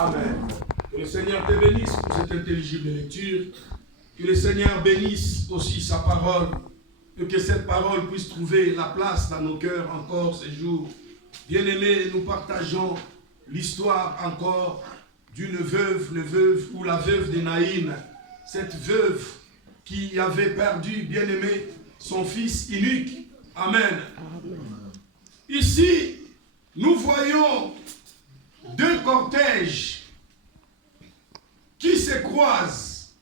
Amen. Que le Seigneur te bénisse pour cette intelligible lecture. Que le Seigneur bénisse aussi sa parole. Et que cette parole puisse trouver la place dans nos cœurs encore ces jours. Bien-aimés, nous partageons l'histoire encore d'une veuve, ou la veuve de Naïn. Cette veuve qui avait perdu, bien-aimé, son fils unique. Amen. Ici, nous voyons deux cortèges qui se croisent.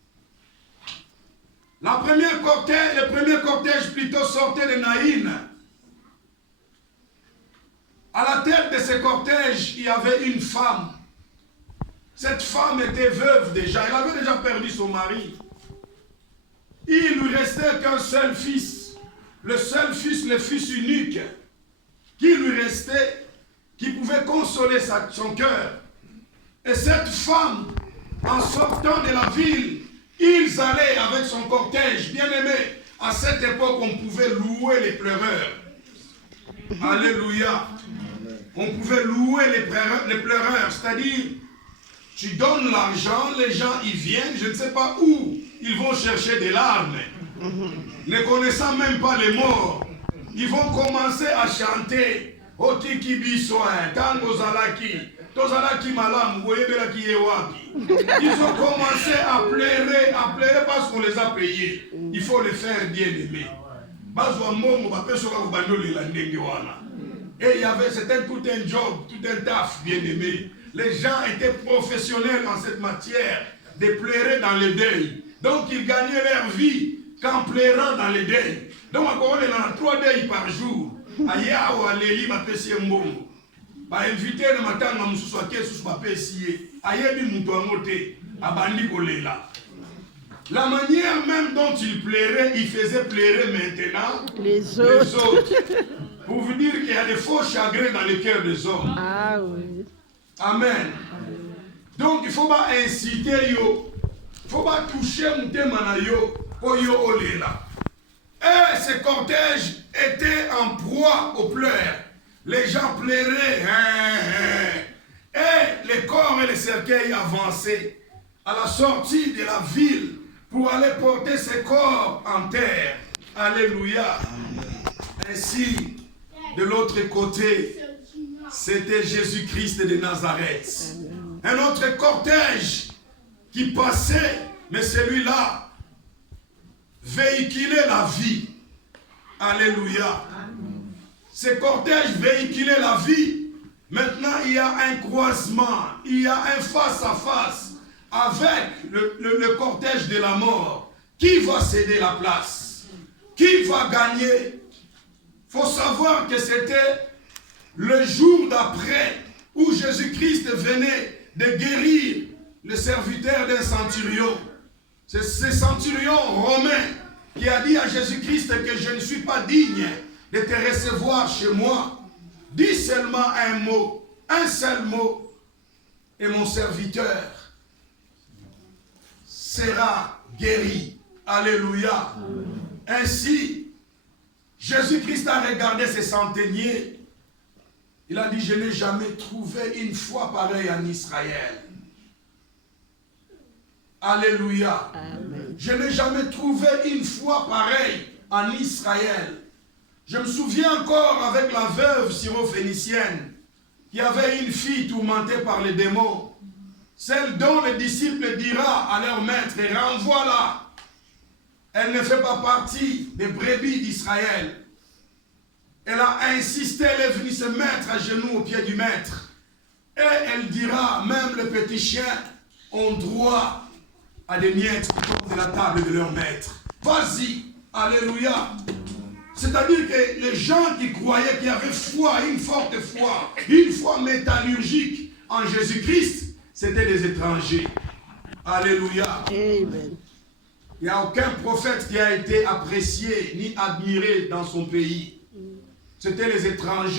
Le premier cortège plutôt sortait de Naïn. À la tête de ce cortège, il y avait une femme. Cette femme était veuve déjà. Elle avait déjà perdu son mari. Il lui restait qu'un seul fils. Le seul fils, le fils unique, qui lui restait, qui pouvait consoler son cœur. Et cette femme, en sortant de la ville, ils allaient avec son cortège. Bien aimé, à cette époque, on pouvait louer les pleureurs. Alléluia. On pouvait louer les pleureurs, c'est-à-dire, tu donnes l'argent, les gens ils viennent, je ne sais pas où, ils vont chercher des larmes. Ne connaissant même pas les morts, ils vont commencer à chanter Otiki Bisoin, Tango Zalaki, Tozalaki Malam, Woyebelaki Ewapi. Ils ont commencé à pleurer parce qu'on les a payés. Il faut les faire bien aimer. Et c'était tout un job, tout un taf bien aimé. Les gens étaient professionnels en cette matière de pleurer dans le deuil. Donc ils gagnaient leur vie qu'en pleurant dans le deuil. Donc on est dans 3 deuils par jour. Aya ou aleli bapesi mbongo. Ba invité na matanga mususu akesu bapesi ye. Ayebi mutu amote abandi kolela. La manière même dont il pleurait, il faisait pleurer maintenant les autres. Pour vous dire qu'il y a des faux chagrins dans le cœur des hommes. Ah oui. Amen. Donc il ne faut pas inciter yo. Il ne faut pas toucher Moutemana yo pour yo olela. Et ce cortège était en proie aux pleurs. Les gens pleuraient. Et les corps et les cercueils avançaient à la sortie de la ville pour aller porter ces corps en terre. Alléluia. Ainsi, de l'autre côté, c'était Jésus-Christ de Nazareth. Un autre cortège qui passait, mais celui-là véhiculait la vie. Alléluia. Ce cortège véhiculait la vie. Maintenant, il y a un croisement, il y a un face-à-face avec le cortège de la mort. Qui va céder la place? Qui va gagner? Il faut savoir que c'était le jour d'après où Jésus-Christ venait de guérir le serviteur d'un centurion. C'est ce centurion romain qui a dit à Jésus-Christ que je ne suis pas digne de te recevoir chez moi. Dis seulement un mot, un seul mot, et mon serviteur sera guéri. Alléluia. Ainsi, Jésus-Christ a regardé ces centeniers. Il a dit, je n'ai jamais trouvé une foi pareille en Israël. Alléluia. Amen. Je n'ai jamais trouvé une foi pareille en Israël. Je me souviens encore avec la veuve syrophénicienne qui avait une fille tourmentée par les démons. Celle dont les disciples dira à leur maître, renvoie-la. Elle ne fait pas partie des brebis d'Israël. Elle a insisté, elle est venue se mettre à genoux au pied du maître. Et elle dira, même les petits chiens ont droit à des miettes de la table de leur maître. Vas-y, alléluia. C'est-à-dire que les gens qui croyaient, qui avaient foi, une forte foi, une foi métallurgique en Jésus-Christ, c'était des étrangers. Alléluia. Amen. Il n'y a aucun prophète qui a été apprécié ni admiré dans son pays. C'était les étrangers.